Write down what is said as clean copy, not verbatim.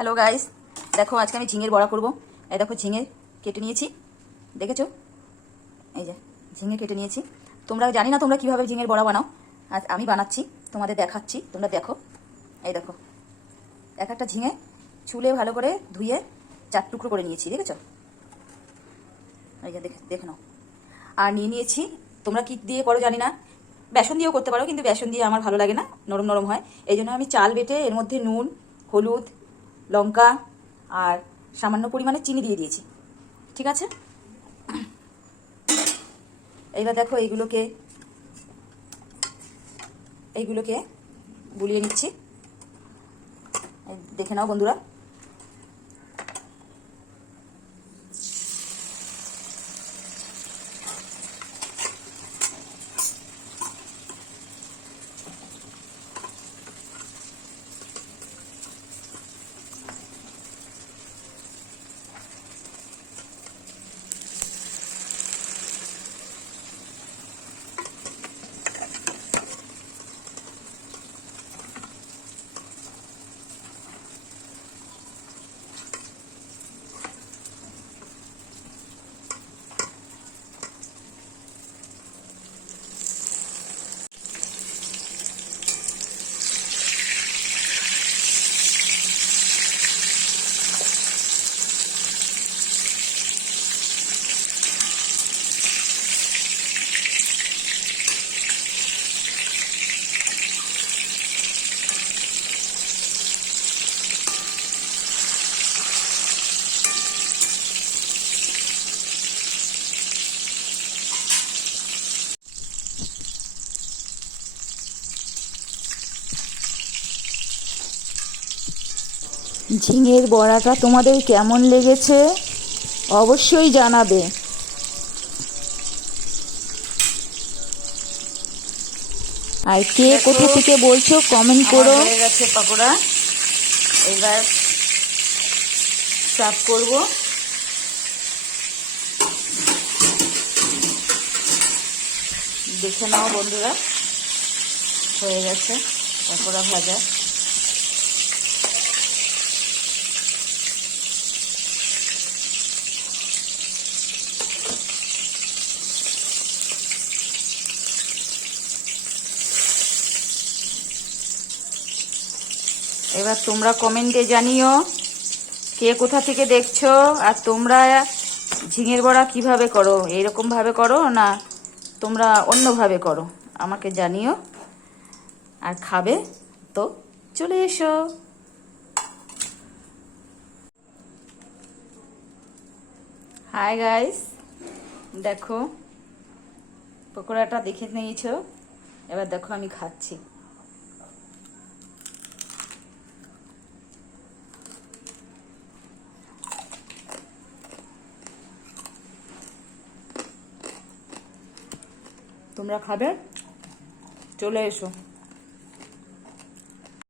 Hello guys, দেখো আজকে আমি ঝিঙের বড়া করব। এই দেখো ঝিঙে কেটে নিয়েছি, দেখেছো? এই যে ঝিঙে কেটে নিয়েছি। তোমরা জানি না তোমরা কিভাবে ঝিঙের বড়া বানাও, আজ আমি বানাচ্ছি, তোমাদের দেখাচ্ছি। তোমরা দেখো, এই দেখো এক একটা ঝিঙে ছুলে ভালো করে ধুয়ে 4 টুকরো করে নিয়েছি, দেখেছো? এই যে দেখে নাও। আর নিয়ে নিয়েছি, তোমরা কি দিয়ে করো জানি না, বেসন দিয়েও করতে পারো, কিন্তু বেসন দিয়ে আমার ভালো লাগে না, নরম নরম হয়। এই জন্য আমি চাল বেটে এর মধ্যে নুন, হলুদ, লঙ্কা আর সামান্য পরিমাণে চিনি দিয়ে দিয়েছি, ঠিক আছে? এইবার দেখো এইগুলোকে গুলিয়ে নিচ্ছি, দেখে নাও বন্ধুরা। ঝিঙের বড়াটা তোমাদের কেমন লেগেছে অবশ্যই জানাবে। আর কে কোথা থেকে বলছো কমেন্ট করো। হয়ে গেছে পকোড়া, এবার সার্ভ করব। দেখে নাও বন্ধুরা, হয়ে গেছে পকোড়া ভাজা। এবার তোমরা কমেন্টে জানিও কে কোথা থেকে দেখছো, আর তোমরা ঝিঙের বড়া কিভাবে করো, এইরকম ভাবে করো না তোমরা অন্যভাবে করো, আমাকে জানিও। আর খাবে তো চলে এসো। হাই গাইস, দেখো পকোড়াটা দেখে নিয়েছো, এবার দেখো আমি খাচ্ছি। তোমরা খাবে, চলে এসো।